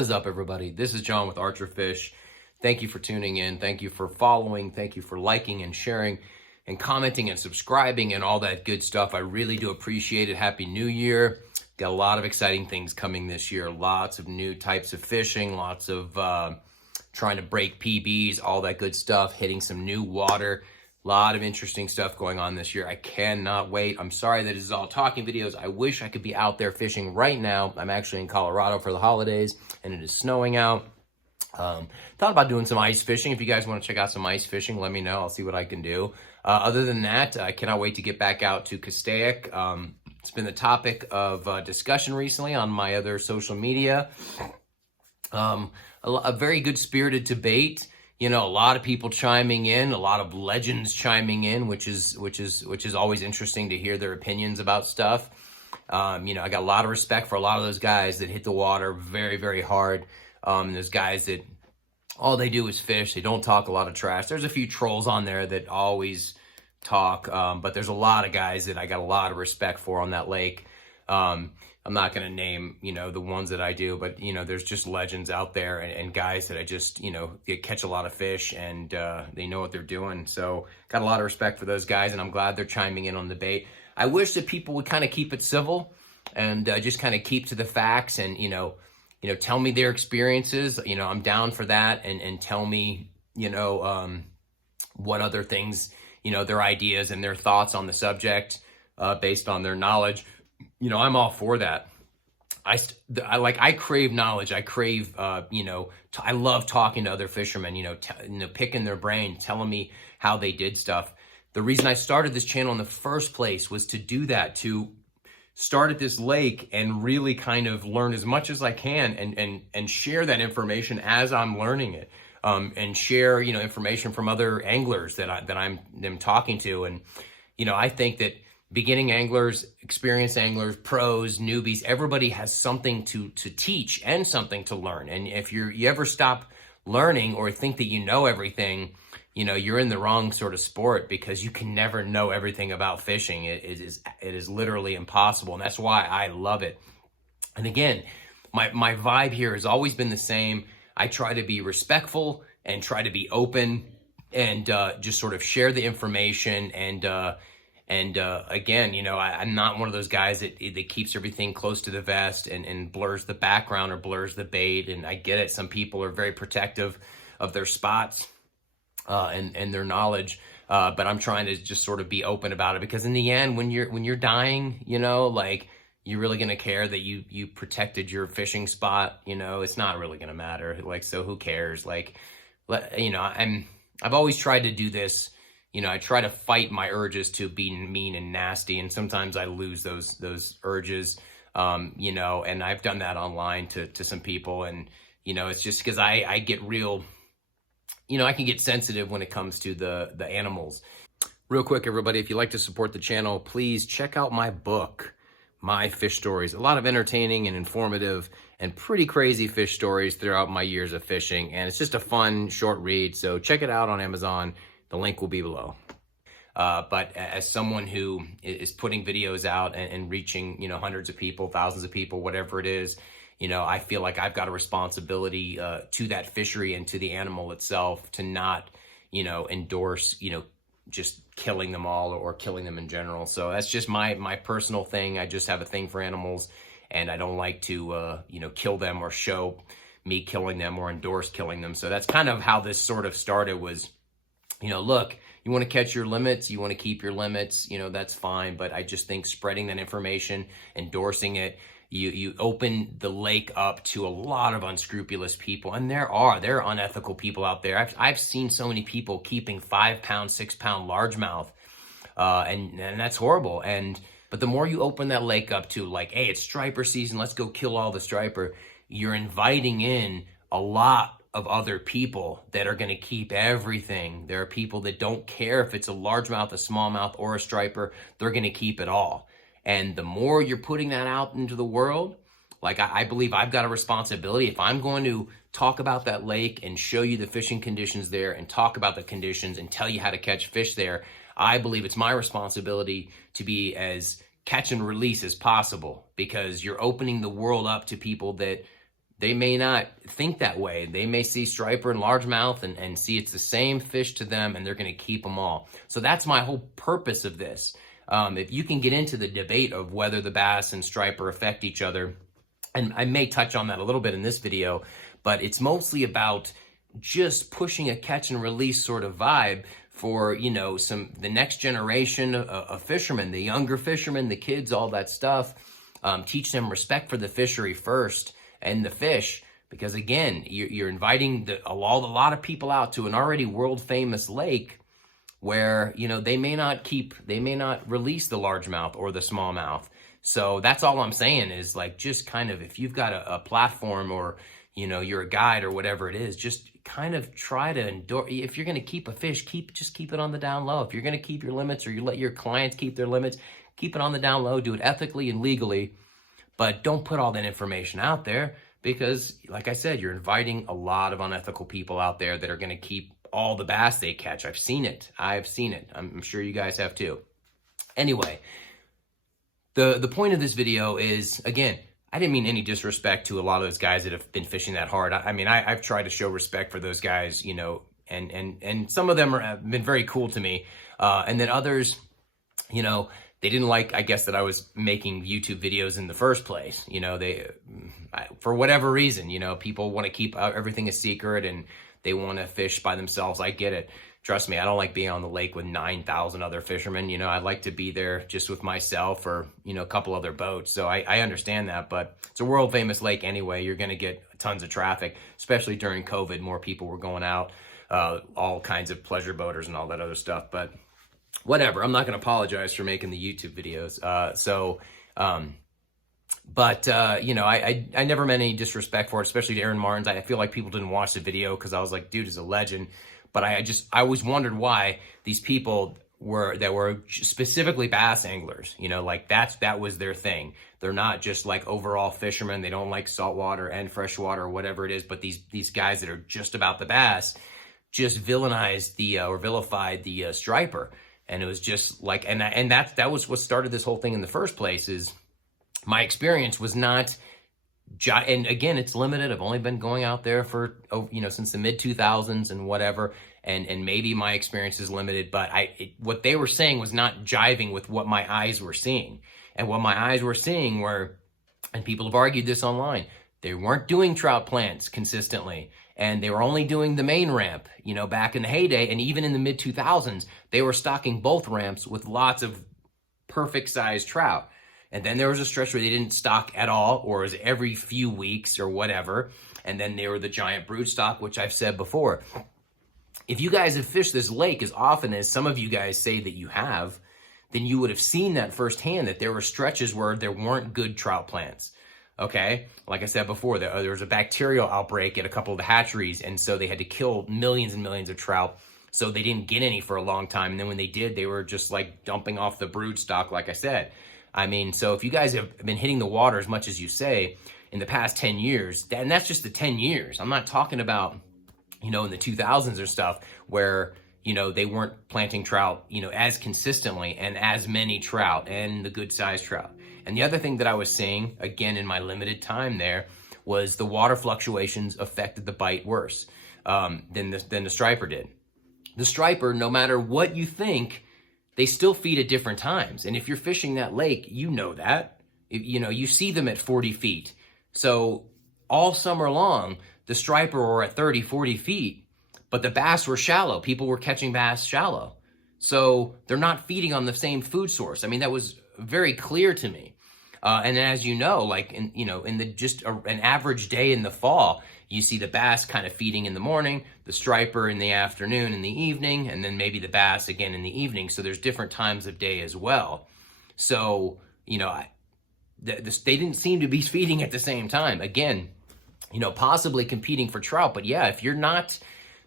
What is up, everybody? This is John with Archer Fish. Thank you for tuning in. Thank you for following. Thank you for liking and sharing and commenting and subscribing and all that good stuff. I really do appreciate it. Happy New Year. Got a lot of exciting things coming this year. Lots of new types of fishing, lots of trying to break PBs, all that good stuff, hitting some new water. A lot of interesting stuff going on this year. I cannot wait. I'm sorry that this is all talking videos. I wish I could be out there fishing right now. I'm actually in Colorado for the holidays, and it is snowing out. Thought about doing some ice fishing. If you guys want to check out some ice fishing, let me know. I'll see what I can do. Other than that, I cannot wait to get back out to Castaic. It's been the topic of discussion recently on my other social media. A very good spirited debate. You know, a lot of people chiming in, a lot of legends chiming in, which is always interesting to hear their opinions about stuff. You know, I got a lot of respect for a lot of those guys that hit the water very, very hard. There's guys that all they do is fish. They don't talk a lot of trash. There's a few trolls on there that always talk, but there's a lot of guys that I got a lot of respect for on that lake. I'm not going to name, you know, the ones that I do, but, you know, there's just legends out there and guys that I just, you know, they catch a lot of fish and they know what they're doing. So got a lot of respect for those guys, and I'm glad they're chiming in on the debate. I wish that people would kind of keep it civil and just kind of keep to the facts and, you know, tell me their experiences. You know, I'm down for that, and tell me, you know, what other things, you know, their ideas and their thoughts on the subject based on their knowledge. You know, I'm all for that. I crave knowledge. I crave, you know, I love talking to other fishermen, you know, picking their brain, telling me how they did stuff. The reason I started this channel in the first place was to do that, to start at this lake and really kind of learn as much as I can and share that information as I'm learning it, and share, you know, information from other anglers that I'm talking to. And, you know, I think that beginning anglers, experienced anglers, pros, newbies, everybody has something to teach and something to learn. And if you ever stop learning or think that you know everything, you know, you're in the wrong sort of sport, because you can never know everything about fishing. It is literally impossible. And that's why I love it. And again, my vibe here has always been the same. I try to be respectful and try to be open and just sort of share the information. And again, you know, I'm not one of those guys that keeps everything close to the vest and blurs the background or blurs the bait. And I get it. Some people are very protective of their spots and their knowledge. But I'm trying to just sort of be open about it, because in the end, when you're dying, you know, like, you're really going to care that you protected your fishing spot. You know, it's not really going to matter. Like, so who cares? Like, you know, I've always tried to do this. You know, I try to fight my urges to be mean and nasty, and sometimes I lose those urges, you know, and I've done that online to some people. And, you know, it's just because I get real, you know, I can get sensitive when it comes to the animals. Real quick, everybody, if you'd like to support the channel, please check out my book, My Fish Stories. A lot of entertaining and informative and pretty crazy fish stories throughout my years of fishing. And it's just a fun, short read. So check it out on Amazon. The link will be below. But as someone who is putting videos out and reaching, you know, hundreds of people, thousands of people, whatever it is, you know, I feel like I've got a responsibility to that fishery and to the animal itself, to not, you know, endorse, you know, just killing them all or killing them in general. So that's just my personal thing. I just have a thing for animals, and I don't like to, you know, kill them or show me killing them or endorse killing them. So that's kind of how this sort of started. Was, you know, look, you want to catch your limits, you want to keep your limits, you know, that's fine. But I just think spreading that information, endorsing it, you open the lake up to a lot of unscrupulous people. And there are unethical people out there. I've seen so many people keeping 5-pound, 6-pound largemouth, and that's horrible. But the more you open that lake up to, like, hey, it's striper season, let's go kill all the striper, you're inviting in a lot of other people that are going to keep everything. There are people that don't care if it's a largemouth, a smallmouth, or a striper. They're going to keep it all. And the more you're putting that out into the world, like, I believe I've got a responsibility. If I'm going to talk about that lake and show you the fishing conditions there and talk about the conditions and tell you how to catch fish there, I believe it's my responsibility to be as catch and release as possible, because you're opening the world up to people that they may not think that way. They may see striper and largemouth and see it's the same fish to them, and they're going to keep them all. So that's my whole purpose of this. If you can get into the debate of whether the bass and striper affect each other, and I may touch on that a little bit in this video, but it's mostly about just pushing a catch and release sort of vibe for, you know, the next generation of fishermen, the younger fishermen, the kids, all that stuff. Teach them respect for the fishery first and the fish, because again, you're inviting a lot of people out to an already world famous lake where, you know, they may not release the largemouth or the smallmouth. So that's all I'm saying is, like, just kind of, if you've got a platform, or, you know, you're a guide or whatever it is, just kind of try to endure. If you're going to keep a fish, just keep it on the down low. If you're going to keep your limits, or you let your clients keep their limits, keep it on the down low, do it ethically and legally, but don't put all that information out there, because like I said, you're inviting a lot of unethical people out there that are going to keep all the bass they catch. I've seen it. I'm sure you guys have too. Anyway, the point of this video is, again, I didn't mean any disrespect to a lot of those guys that have been fishing that hard. I mean, I've tried to show respect for those guys, you know, and some of them have been very cool to me. And then others, you know, they didn't like, I guess, that I was making YouTube videos in the first place. You know, for whatever reason, you know, people want to keep everything a secret and they want to fish by themselves. I get it. Trust me, I don't like being on the lake with 9,000 other fishermen. You know, I'd like to be there just with myself, or, you know, a couple other boats. So I understand that, but it's a world famous lake anyway. You're going to get tons of traffic, especially during COVID. More people were going out, all kinds of pleasure boaters and all that other stuff. But whatever, I'm not going to apologize for making the YouTube videos. You know, I never meant any disrespect for it, especially to Aaron Martins. I feel like people didn't watch the video because I was like, dude is a legend. But I always wondered why these people that were specifically bass anglers, you know, like that was their thing. They're not just like overall fishermen. They don't like saltwater and freshwater or whatever it is. But these guys that are just about the bass just villainized or vilified the striper. And it was just like, and that was what started this whole thing in the first place. Is my experience was not, and again, it's limited. I've only been going out there for, you know, since the mid 2000s and whatever. And maybe my experience is limited, but what they were saying was not jiving with what my eyes were seeing. And what my eyes were seeing were, and people have argued this online, they weren't doing trout plants consistently. And they were only doing the main ramp, you know, back in the heyday. And even in the mid 2000s, they were stocking both ramps with lots of perfect sized trout. And then there was a stretch where they didn't stock at all, or it was every few weeks or whatever. And then they were the giant brood stock, which I've said before. If you guys have fished this lake as often as some of you guys say that you have, then you would have seen that firsthand, that there were stretches where there weren't good trout plants. Okay, like I said before, there was a bacterial outbreak at a couple of the hatcheries, and so they had to kill millions and millions of trout. So they didn't get any for a long time. And then when they did, they were just like dumping off the brood stock, like I said. I mean, so if you guys have been hitting the water as much as you say in the past 10 years, and that's just the 10 years. I'm not talking about, you know, in the 2000s or stuff where, you know, they weren't planting trout, you know, as consistently and as many trout and the good sized trout. And the other thing that I was seeing, again, in my limited time there, was the water fluctuations affected the bite worse than the striper did. The striper, no matter what you think, they still feed at different times. And if you're fishing that lake, you know that. You know, you see them at 40 feet. So all summer long, the striper were at 30, 40 feet, but the bass were shallow. People were catching bass shallow. So they're not feeding on the same food source. I mean, that was very clear to me. And as you know, like in an average day in the fall, you see the bass kind of feeding in the morning, the striper in the afternoon, in the evening, and then maybe the bass again in the evening. So there's different times of day as well. So, you know, they didn't seem to be feeding at the same time. Again, you know, possibly competing for trout. But yeah, if you're not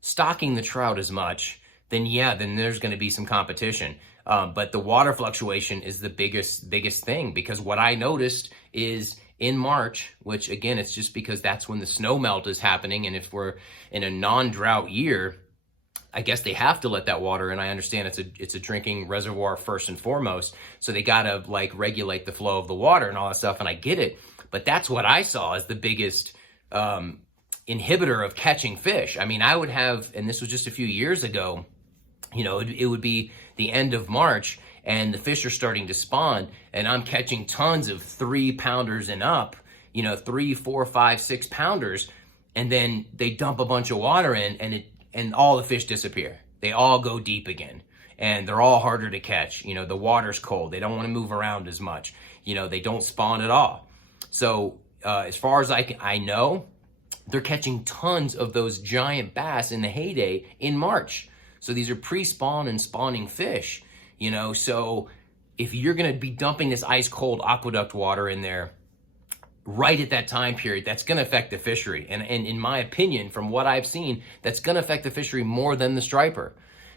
stocking the trout as much, then there's going to be some competition. But the water fluctuation is the biggest thing, because what I noticed is in March, which again, it's just because that's when the snow melt is happening. And if we're in a non-drought year, I guess they have to let that water in. I understand it's a drinking reservoir first and foremost. So they got to like regulate the flow of the water and all that stuff. And I get it. But that's what I saw as the biggest inhibitor of catching fish. I mean, I would have, and this was just a few years ago, you know, it would be the end of March and the fish are starting to spawn and I'm catching tons of 3-pounders and up, you know, 3, 4, 5, 6-pounders. And then they dump a bunch of water in and all the fish disappear. They all go deep again and they're all harder to catch. You know, the water's cold. They don't want to move around as much. You know, they don't spawn at all. So as far as I know, they're catching tons of those giant bass in the heyday in March. So these are pre-spawn and spawning fish, you know. So if you're going to be dumping this ice cold aqueduct water in there right at that time period, that's going to affect the fishery. And in my opinion, from what I've seen, that's going to affect the fishery more than the striper.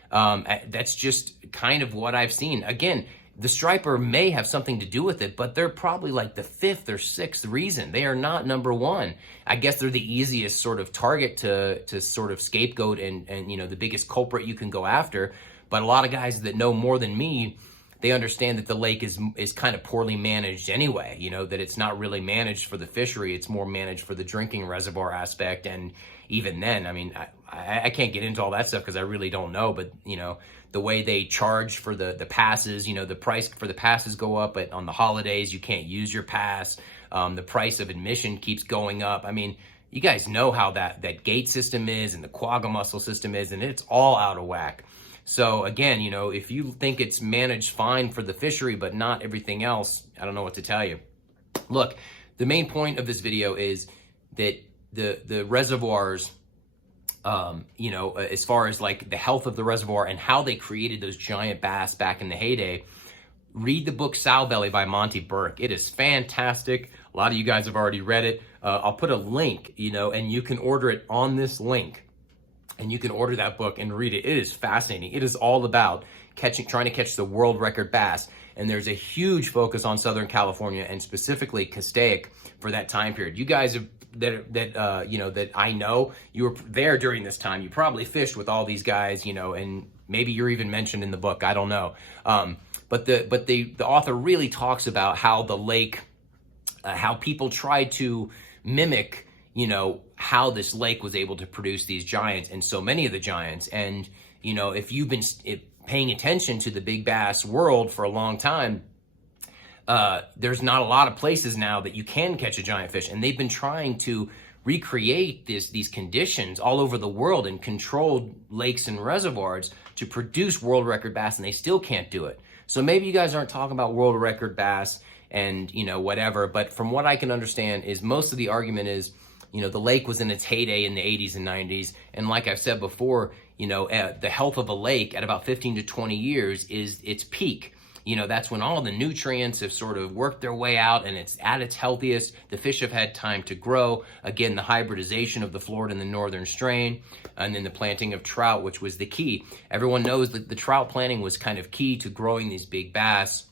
That's just kind of what I've seen. Again, the striper may have something to do with it, but they're probably like the 5th or 6th reason. They are not number one. I guess they're the easiest sort of target to sort of scapegoat and you know, the biggest culprit you can go after. But a lot of guys that know more than me, they understand that the lake is kind of poorly managed anyway, you know, that it's not really managed for the fishery. It's more managed for the drinking reservoir aspect. And even then, I mean, I can't get into all that stuff because I really don't know. But, you know, the way they charge for the passes, you know, the price for the passes go up, but on the holidays, you can't use your pass. The price of admission keeps going up. I mean, you guys know how that gate system is and the quagga mussel system is, and it's all out of whack. So again, you know, if you think it's managed fine for the fishery, but not everything else, I don't know what to tell you. Look, the main point of this video is that the reservoirs, you know, as far as like the health of the reservoir and how they created those giant bass back in the heyday, read the book Sowbelly by Monte Burke. It is fantastic. A lot of you guys have already read it. I'll put a link, you know, and you can order it on this link. And you can order that book and read it. It is fascinating. It is all about trying to catch the world record bass. And there's a huge focus on Southern California and specifically Castaic for that time period. You guys have, you know, that I know, you were there during this time. You probably fished with all these guys, you know, and maybe you're even mentioned in the book. I don't know. But the author really talks about how the lake, how people tried to mimic, you know, how this lake was able to produce these giants and so many of the giants. And, you know, if you've been paying attention to the big bass world for a long time, there's not a lot of places now that you can catch a giant fish. And they've been trying to recreate these conditions all over the world in controlled lakes and reservoirs to produce world record bass, and they still can't do it. So maybe you guys aren't talking about world record bass and, you know, whatever. But from what I can understand is most of the argument is, you know, the lake was in its heyday in the 80s and 90s. And like I've said before, you know, the health of a lake at about 15 to 20 years is its peak. You know, that's when all the nutrients have sort of worked their way out and it's at its healthiest. The fish have had time to grow. Again, the hybridization of the Florida and the northern strain, and then the planting of trout, which was the key. Everyone knows that the trout planting was kind of key to growing these big bass.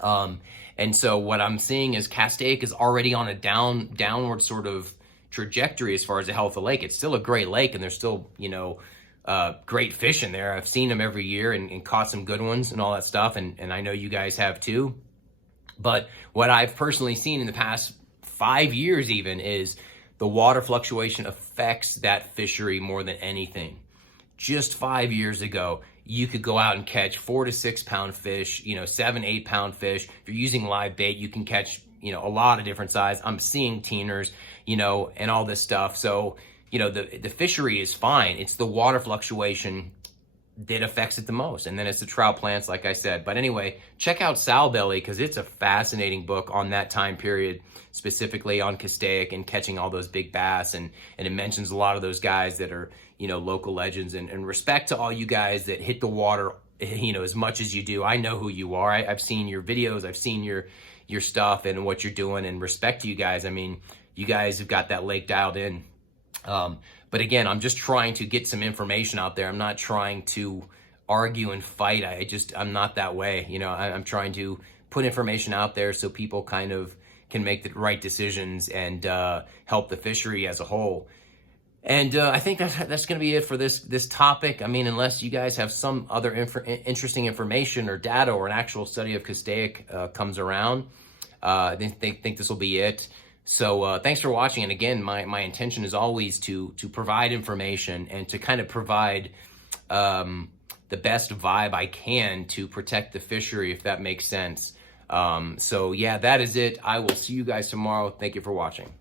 And so what I'm seeing is Castaic is already on a downward sort of trajectory as far as the health of the lake. It's still a great lake and there's still, you know, great fish in there. I've seen them every year and caught some good ones and all that stuff. And I know you guys have too. But what I've personally seen in the past 5 years even is the water fluctuation affects that fishery more than anything. Just 5 years ago, you could go out and catch 4 to 6 pound fish, you know, 7, 8 pound fish. If you're using live bait, you can catch, you know, a lot of different size. I'm seeing teeners, you know, and all this stuff. So, you know, the fishery is fine. It's the water fluctuation that affects it the most. And then it's the trout plants, like I said. But anyway, check out Sowbelly because it's a fascinating book on that time period, specifically on Castaic and catching all those big bass. And it mentions a lot of those guys that are, you know, local legends. And respect to all you guys that hit the water, you know, as much as you do. I know who you are. I've seen your videos. I've seen your stuff and what you're doing, and respect to you guys. I mean, you guys have got that lake dialed in. But again, I'm just trying to get some information out there. I'm not trying to argue and fight. I'm not that way. You know, I'm trying to put information out there so people kind of can make the right decisions and help the fishery as a whole. And I think that's going to be it for this topic. I mean, unless you guys have some other interesting information or data or an actual study of Castaic comes around, I think this will be it. So thanks for watching. And again, my intention is always to provide information and to kind of provide the best vibe I can to protect the fishery, if that makes sense. So yeah, that is it. I will see you guys tomorrow. Thank you for watching.